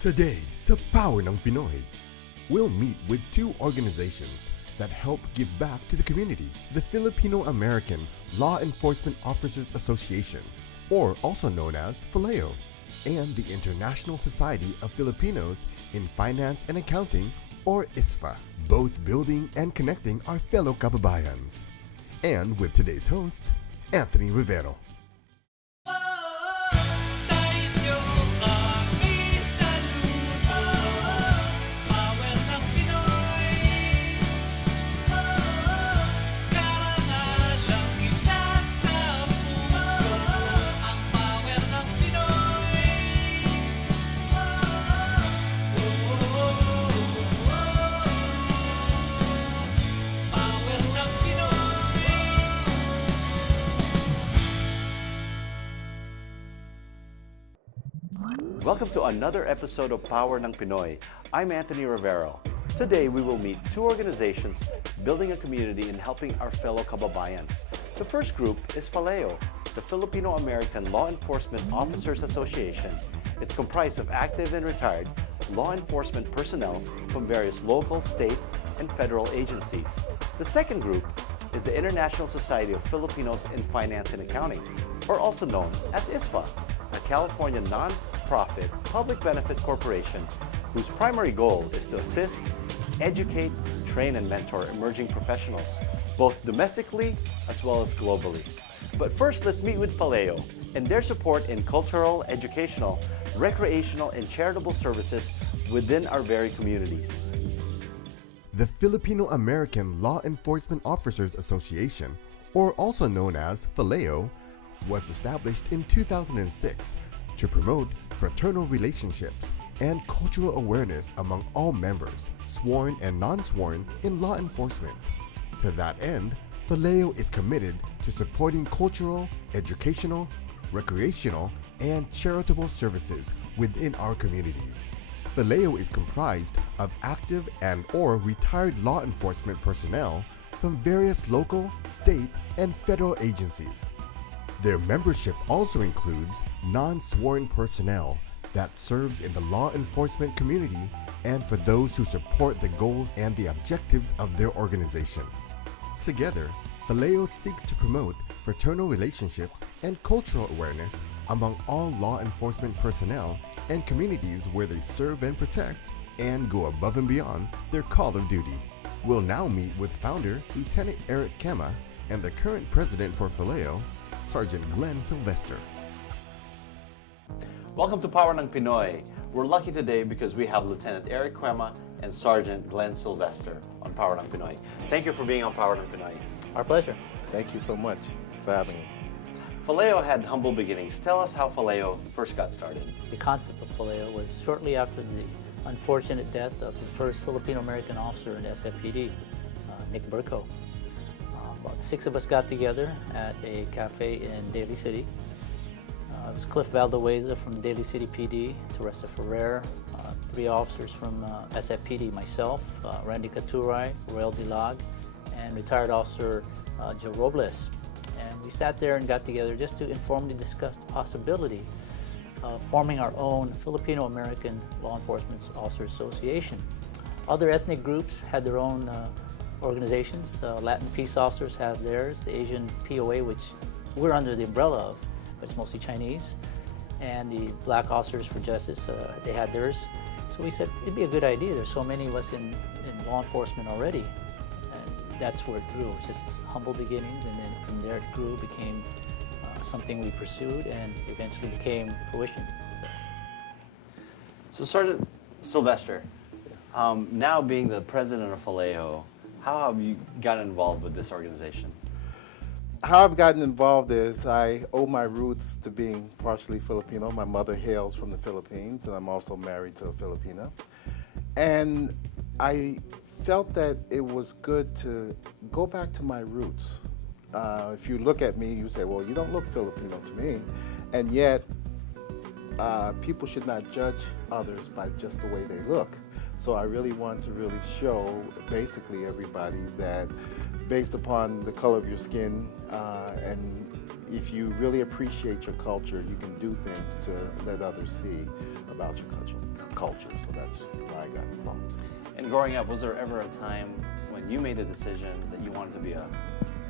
Today, sa Power ng Pinoy, we'll meet with two organizations that help give back to the community. The Filipino-American Law Enforcement Officers Association, or also known as Faleo, and the International Society of Filipinos in Finance and Accounting, or ISFA, both building and connecting our fellow kababayans. And with today's host, Anthony Rivero. Welcome to another episode of Power ng Pinoy. I'm Anthony Rivero. Today we will meet two organizations building a community and helping our fellow kababayans. The first group is Faleo, the Filipino-American Law Enforcement Officers Association. It's comprised of active and retired law enforcement personnel from various local, state, and federal agencies. The second group is the International Society of Filipinos in Finance and Accounting, or also known as ISFA, a California non-profit public benefit corporation whose primary goal is to assist, educate, train, and mentor emerging professionals, both domestically as well as globally. But first, let's meet with Faleo and their support in cultural, educational, recreational, and charitable services within our very communities. The Filipino-American Law Enforcement Officers Association, or also known as Faleo, was established in 2006 to promote fraternal relationships and cultural awareness among all members, sworn and non-sworn, in law enforcement. To that end, Faleo is committed to supporting cultural, educational, recreational, and charitable services within our communities. Faleo is comprised of active and/or retired law enforcement personnel from various local, state, and federal agencies. Their membership also includes non-sworn personnel that serves in the law enforcement community and for those who support the goals and the objectives of their organization. Together, Faleo seeks to promote fraternal relationships and cultural awareness among all law enforcement personnel and communities where they serve and protect and go above and beyond their call of duty. We'll now meet with founder Lieutenant Eric Kema and the current president for Faleo, Sergeant Glenn Sylvester. Welcome to Power ng Pinoy. We're lucky today because we have Lieutenant Eric Quema and Sergeant Glenn Sylvester on Power ng Pinoy. Thank you for being on Power ng Pinoy. Our pleasure. Thank you so much for having us. Faleo had humble beginnings. Tell us how Faleo first got started. The concept of Faleo was shortly after the unfortunate death of the first Filipino-American officer in SFPD, Nick Burko. About 6 of us got together at a cafe in Daly City. It was Cliff Valdeweza from Daly City PD, Teresa Ferrer, 3 officers from SFPD, myself, Randy Katuray, Royal Dilag, and retired officer Joe Robles. And we sat there and got together just to informally discuss the possibility of forming our own Filipino-American Law Enforcement Officers Association. Other ethnic groups had their own organizations. Latin peace officers have theirs, the Asian POA, which we're under the umbrella of, but it's mostly Chinese, and the black officers for justice, they had theirs. So we said it'd be a good idea. There's so many of us in law enforcement already, and that's where it grew. Just humble beginnings, and then from there it grew, became something we pursued, and eventually became fruition. So Sergeant Sylvester, now being the president of Faleo, how have you gotten involved with this organization? How I've gotten involved is I owe my roots to being partially Filipino. My mother hails from the Philippines, and I'm also married to a Filipina. And I felt that it was good to go back to my roots. If you look at me, you say, well, you don't look Filipino to me. And yet, people should not judge others by just the way they look. So I really want to really show basically everybody that based upon the color of your skin and if you really appreciate your culture, you can do things to let others see about your culture. So that's why I got involved. And growing up, was there ever a time when you made a decision that you wanted to be a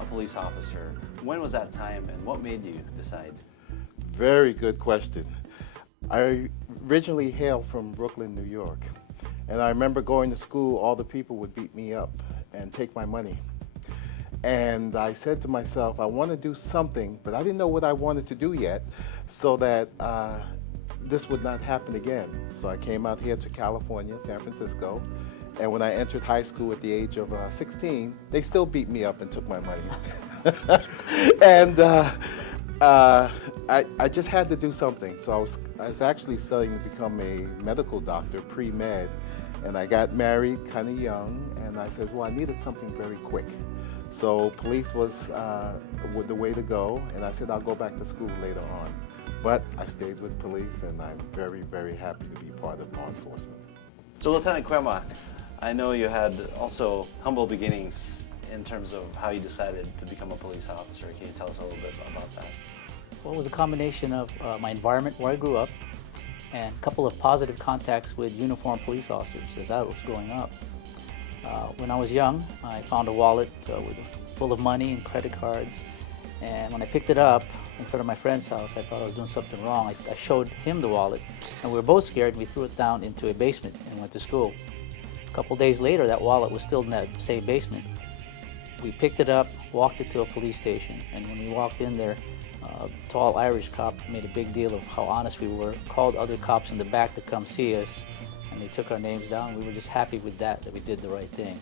police officer? When was that time and what made you decide? Very good question. I originally hail from Brooklyn, New York. And I remember going to school, all the people would beat me up and take my money. And I said to myself, I want to do something, but I didn't know what I wanted to do yet, so that this would not happen again. So I came out here to California, San Francisco, and when I entered high school at the age of 16, they still beat me up and took my money. And I just had to do something. So I was actually studying to become a medical doctor, pre-med, and I got married kind of young, and I said, well, I needed something very quick. So police was the way to go, and I said I'll go back to school later on. But I stayed with police, and I'm very, very happy to be part of law enforcement. So Lieutenant Cuema, I know you had also humble beginnings in terms of how you decided to become a police officer. Can you tell us a little bit about that? Well, it was a combination of my environment where I grew up and a couple of positive contacts with uniformed police officers as I was growing up. When I was young, I found a wallet full of money and credit cards, and when I picked it up in front of my friend's house, I thought I was doing something wrong. I showed him the wallet, and we were both scared, and we threw it down into a basement and went to school. A couple days later, that wallet was still in that same basement. We picked it up, walked it to a police station, and when we walked in there, a tall Irish cop made a big deal of how honest we were, called other cops in the back to come see us, and they took our names down. We were just happy with that we did the right thing.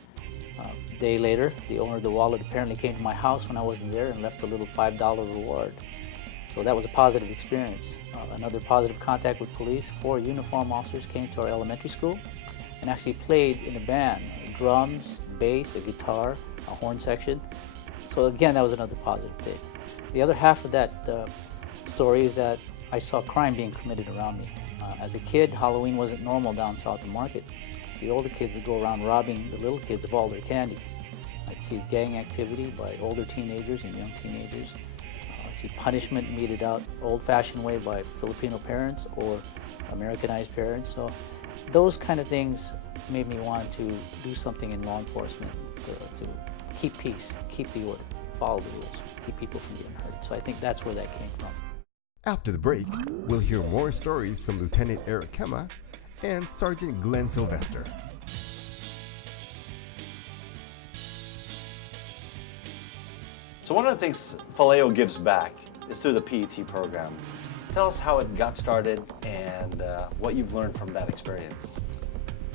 A day later, the owner of the wallet apparently came to my house when I wasn't there and left a little $5 reward. So that was a positive experience. Another positive contact with police, 4 uniformed officers came to our elementary school and actually played in a band, drums, bass, a guitar, a horn section. So again, that was another positive thing. The other half of that story is that I saw crime being committed around me. As a kid, Halloween wasn't normal down south of Market. The older kids would go around robbing the little kids of all their candy. I'd see gang activity by older teenagers and young teenagers. I'd see punishment meted out old-fashioned way by Filipino parents or Americanized parents. So those kind of things made me want to do something in law enforcement to keep peace, keep the order, follow the rules, keep people from getting hurt. So I think that's where that came from. After the break, we'll hear more stories from Lieutenant Eric Cuema and Sergeant Glenn Sylvester. So one of the things Faleo gives back is through the PET program. Tell us how it got started and what you've learned from that experience.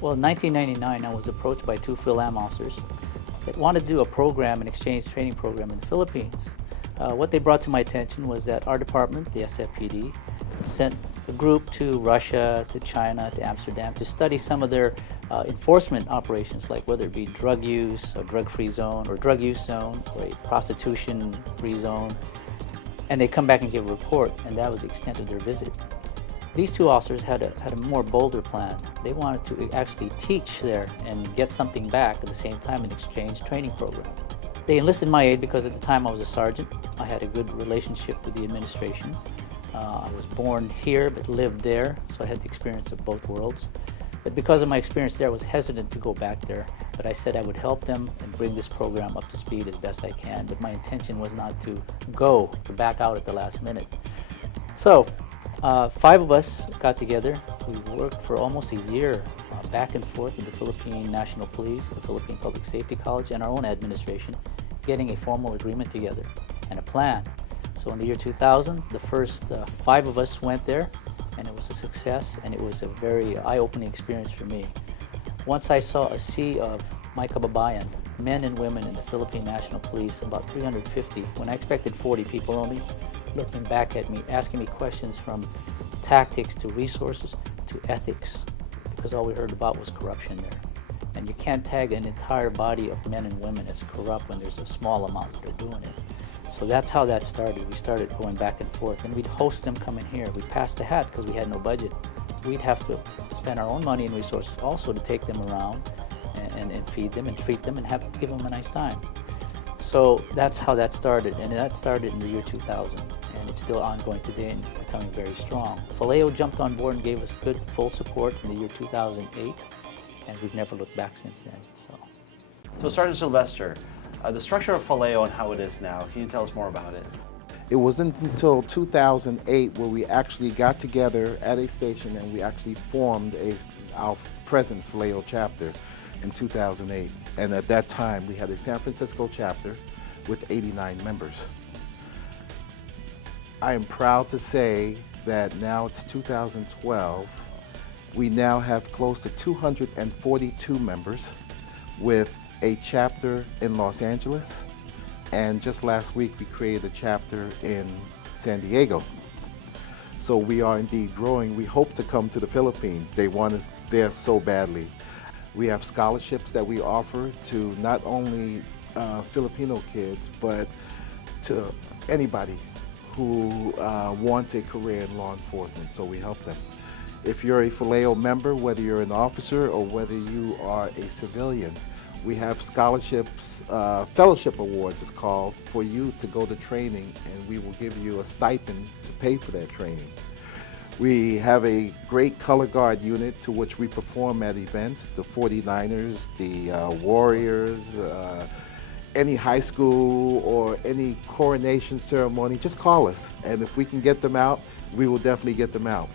Well, in 1999, I was approached by 2 PhilAm officers that wanted to do a program, an exchange training program in the Philippines. What they brought to my attention was that our department, the SFPD, sent a group to Russia, to China, to Amsterdam to study some of their enforcement operations, like whether it be drug use, a drug-free zone, or drug use zone, or a prostitution-free zone. And they come back and give a report, and that was the extent of their visit. These 2 officers had a more bolder plan. They wanted to actually teach there and get something back at the same time, an exchange training program. They enlisted my aid because at the time I was a sergeant. I had a good relationship with the administration. I was born here but lived there, so I had the experience of both worlds. But because of my experience there, I was hesitant to go back there. But I said I would help them and bring this program up to speed as best I can. But my intention was not to back out at the last minute. So 5 of us got together. We worked for almost a year back and forth with the Philippine National Police, the Philippine Public Safety College, and our own administration, getting a formal agreement together and a plan. So in the year 2000, the first 5 of us went there, and it was a success, and it was a very eye-opening experience for me. Once I saw a sea of my kababayan, men and women in the Philippine National Police, about 350, when I expected 40 people only, looking back at me, asking me questions from tactics to resources to ethics, because all we heard about was corruption there. And you can't tag an entire body of men and women as corrupt when there's a small amount that are doing it. So that's how that started. We started going back and forth, and we'd host them coming here. We'd pass the hat because we had no budget. We'd have to spend our own money and resources also to take them around and feed them and treat them and give them a nice time. So that's how that started, and that started in the year 2000. And it's still ongoing today and becoming very strong. Faleo jumped on board and gave us good full support in the year 2008, and we've never looked back since then. So Sergeant Sylvester, the structure of Faleo and how it is now, can you tell us more about it? It wasn't until 2008 where we actually got together at a station and we actually formed our present Faleo chapter in 2008. And at that time, we had a San Francisco chapter with 89 members. I am proud to say that now it's 2012. We now have close to 242 members with a chapter in Los Angeles. And just last week, we created a chapter in San Diego. So we are indeed growing. We hope to come to the Philippines. They want us there so badly. We have scholarships that we offer to not only Filipino kids, but to anybody who wants a career in law enforcement, so we help them. If you're a Faleo member, whether you're an officer or whether you are a civilian, we have scholarships, fellowship awards it's called, for you to go to training, and we will give you a stipend to pay for that training. We have a great color guard unit to which we perform at events, the 49ers, the Warriors, any high school or any coronation ceremony, just call us. And if we can get them out, we will definitely get them out.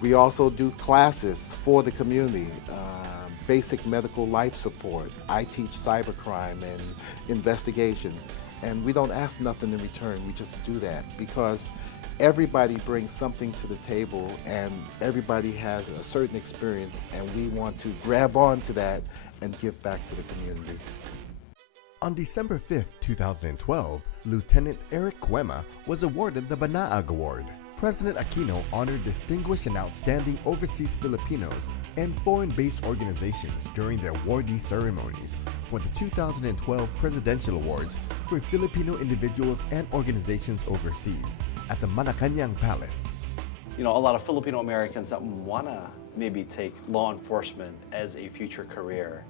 We also do classes for the community, basic medical life support. I teach cybercrime and investigations. And we don't ask nothing in return, we just do that because everybody brings something to the table and everybody has a certain experience, and we want to grab onto that and give back to the community. On December 5, 2012, Lieutenant Eric Cuema was awarded the Banaag Award. President Aquino honored distinguished and outstanding overseas Filipinos and foreign-based organizations during the awardee ceremonies for the 2012 Presidential Awards for Filipino individuals and organizations overseas at the Malacanang Palace. You know, a lot of Filipino Americans that want to maybe take law enforcement as a future career.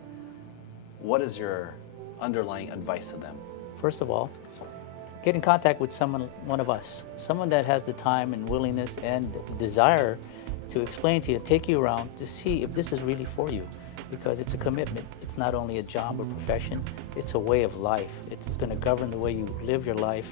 What is your underlying advice to them? First of all, get in contact with one of us, someone that has the time and willingness and desire to explain to you, take you around to see if this is really for you, because it's a commitment. It's not only a job or profession, it's a way of life. It's going to govern the way you live your life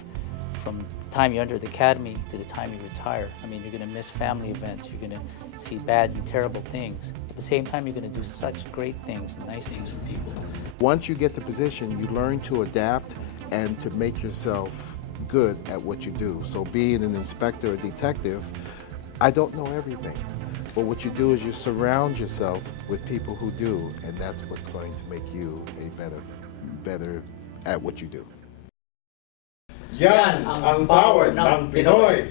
from the time you enter the academy to the time you retire. I mean, you're going to miss family events, you're going to see bad and terrible things. At the same time, you're going to do such great things, nice things for people. Once you get the position, you learn to adapt and to make yourself good at what you do. So being an inspector or detective, I don't know everything. But what you do is you surround yourself with people who do, and that's what's going to make you a better at what you do. Yan ang power ng Pinoy!